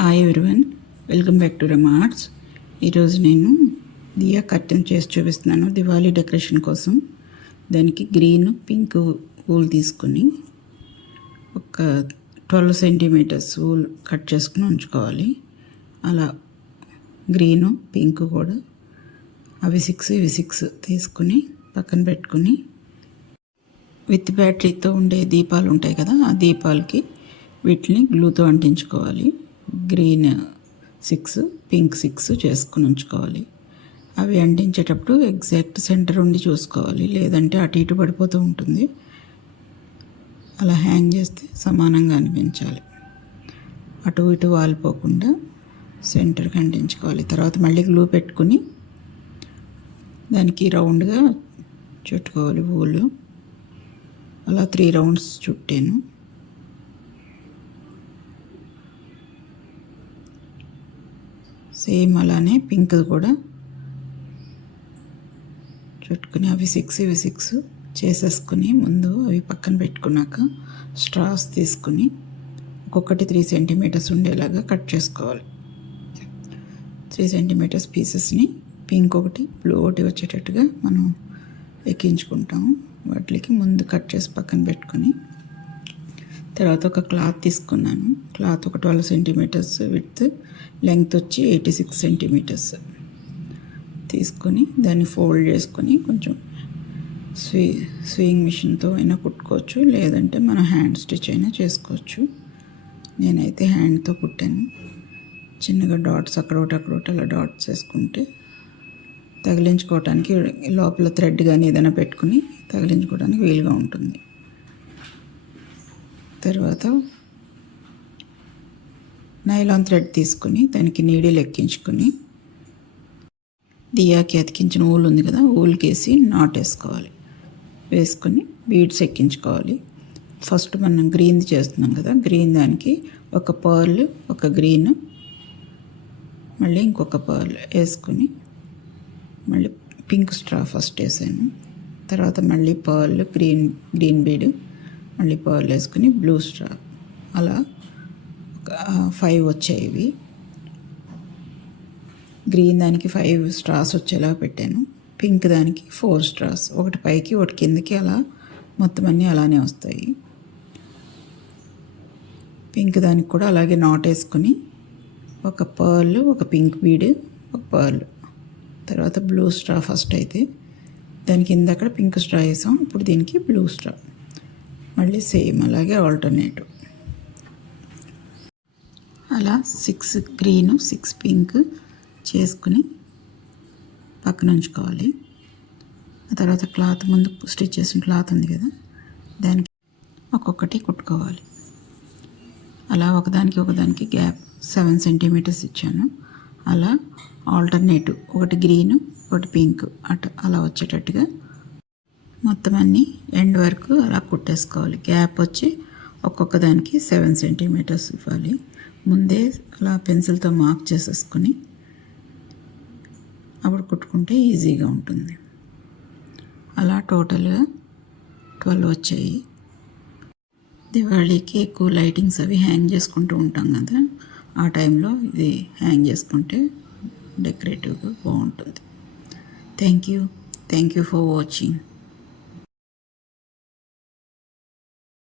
Hi everyone, welcome back to Rama arts. ఈరోజు నేను దియా curtain చేసి చూపిస్తున్నాను దివాళీ డెకరేషన్ కోసం. దానికి గ్రీన్ పింక్ వూల్ తీసుకుని ఒక 12 సెంటీమీటర్స్ వూల్ కట్ చేసుకుని ఉంచుకోవాలి. అలా గ్రీను పింక్ కూడా అవి 6 ఇవి 6 తీసుకుని పక్కన పెట్టుకుని విత్ బ్యాటరీతో ఉండే దీపాలు ఉంటాయి కదా, ఆ దీపాలకి వీటిని గ్లూతో అంటించుకోవాలి. గ్రీన్ 6 పింక్ 6 చేసుకుని ఉంచుకోవాలి. అవి అంటించేటప్పుడు ఎగ్జాక్ట్ సెంటర్ ఉండి చూసుకోవాలి, లేదంటే అటు ఇటు పడిపోతూ ఉంటుంది. అలా హ్యాంగ్ చేస్తే సమానంగా అనిపించాలి, అటు ఇటు వాలిపోకుండా సెంటర్కి అంటించుకోవాలి. తర్వాత మళ్ళీ గ్లూ పెట్టుకుని దానికి రౌండ్గా చుట్టుకోవాలి వూలు. అలా 3 రౌండ్స్ చుట్టాను. సేమ్ అలానే పింక్ కూడా చుట్టుకుని అవి 6 ఇవి 6 చేసేసుకుని ముందు అవి పక్కన పెట్టుకున్నాక స్ట్రాస్ తీసుకుని ఒక్కొక్కటి 3 సెంటీమీటర్స్ ఉండేలాగా కట్ చేసుకోవాలి. 3 సెంటీమీటర్స్ పీసెస్ని పింక్ ఒకటి బ్లూ ఒకటి వచ్చేటట్టుగా మనం ఎక్కించుకుంటాము. వాటికి ముందు కట్ చేసి పక్కన పెట్టుకొని తర్వాత ఒక క్లాత్ తీసుకున్నాను. క్లాత్ ఒక 12 సెంటీమీటర్స్ విడ్త్, లెంగ్త్ వచ్చి 86 సెంటీమీటర్స్ తీసుకొని దాన్ని ఫోల్డ్ చేసుకొని కొంచెం స్వింగ్ మిషన్తో అయినా కుట్టుకోవచ్చు, లేదంటే మనం హ్యాండ్ స్టిచ్ అయినా చేసుకోవచ్చు. నేనైతే హ్యాండ్తో కుట్టాను. చిన్నగా డాట్స్ అక్కడొకటి అలా డాట్స్ వేసుకుంటే తగిలించుకోవటానికి లోపల థ్రెడ్ కానీ ఏదైనా పెట్టుకుని తగిలించుకోవడానికి వీలుగా ఉంటుంది. తర్వాత నైలాన్ థ్రెడ్ తీసుకుని దానికి నీడిల్ ఎక్కించుకొని దియాకి అతికించిన ఊలు ఉంది కదా, ఊలుకేసి నాట్ వేసుకోవాలి. వేసుకొని బీడ్స్ ఎక్కించుకోవాలి. ఫస్ట్ మనం గ్రీన్ చేస్తున్నాం కదా, గ్రీన్ దానికి ఒక పర్ల్, ఒక గ్రీన్, మళ్ళీ ఇంకొక పర్ల్ వేసుకొని మళ్ళీ పింక్ స్ట్రా ఫస్ట్ వేసాను. తర్వాత మళ్ళీ పర్ల్, గ్రీన్ బీడ్, మళ్ళీ పర్ల్ వేసుకుని బ్లూ స్ట్రా. అలా 5 వచ్చాయి. గ్రీన్ దానికి 5 స్ట్రాస్ వచ్చేలా పెట్టాను. పింక్ దానికి 4 స్ట్రాస్, ఒకటి పైకి ఒకటి కిందకి, అలా మొత్తం అన్నీ అలానే వస్తాయి. పింక్ దానికి కూడా అలాగే నాట్ వేసుకుని ఒక పర్ల్, ఒక పింక్ బీడ్, ఒక పర్ల్, తర్వాత బ్లూ స్ట్రా ఫస్ట్ అయితే దాని కింద అక్కడ పింక్ స్ట్రా వేసాం. ఇప్పుడు దీనికి బ్లూ స్ట్రా, మళ్ళీ సేమ్ అలాగే ఆల్టర్నేటివ్. అలా 6 గ్రీను 6 పింక్ చేసుకుని పక్కన ఉంచుకోవాలి. ఆ తర్వాత క్లాత్ ముందు స్టిచ్ చేసిన క్లాత్ ఉంది కదా, దానికి ఒక్కొక్కటి కుట్టుకోవాలి. అలా ఒకదానికి గ్యాప్ 7 సెంటీమీటర్స్ ఇచ్చాను. అలా ఆల్టర్నేటివ్ ఒకటి గ్రీను ఒకటి పింక్ అలా వచ్చేటట్టుగా మొత్తం అన్నీ ఎండ్ వరకు అలా కుట్టేసుకోవాలి. గ్యాప్ వచ్చి ఒక్కొక్క దానికి 7 సెంటీమీటర్స్ ఇవ్వాలి. ముందే అలా పెన్సిల్తో మార్క్ చేసేసుకుని అప్పుడు కుట్టుకుంటే ఈజీగా ఉంటుంది. అలా టోటల్గా 12 వచ్చాయి. దివాళీకి ఎక్కువ లైటింగ్స్ అవి హ్యాంగ్ చేసుకుంటూ ఉంటాం కదా, ఆ టైంలో ఇది హ్యాంగ్ చేసుకుంటే డెకరేటివ్గా బాగుంటుంది. Thank you for watching.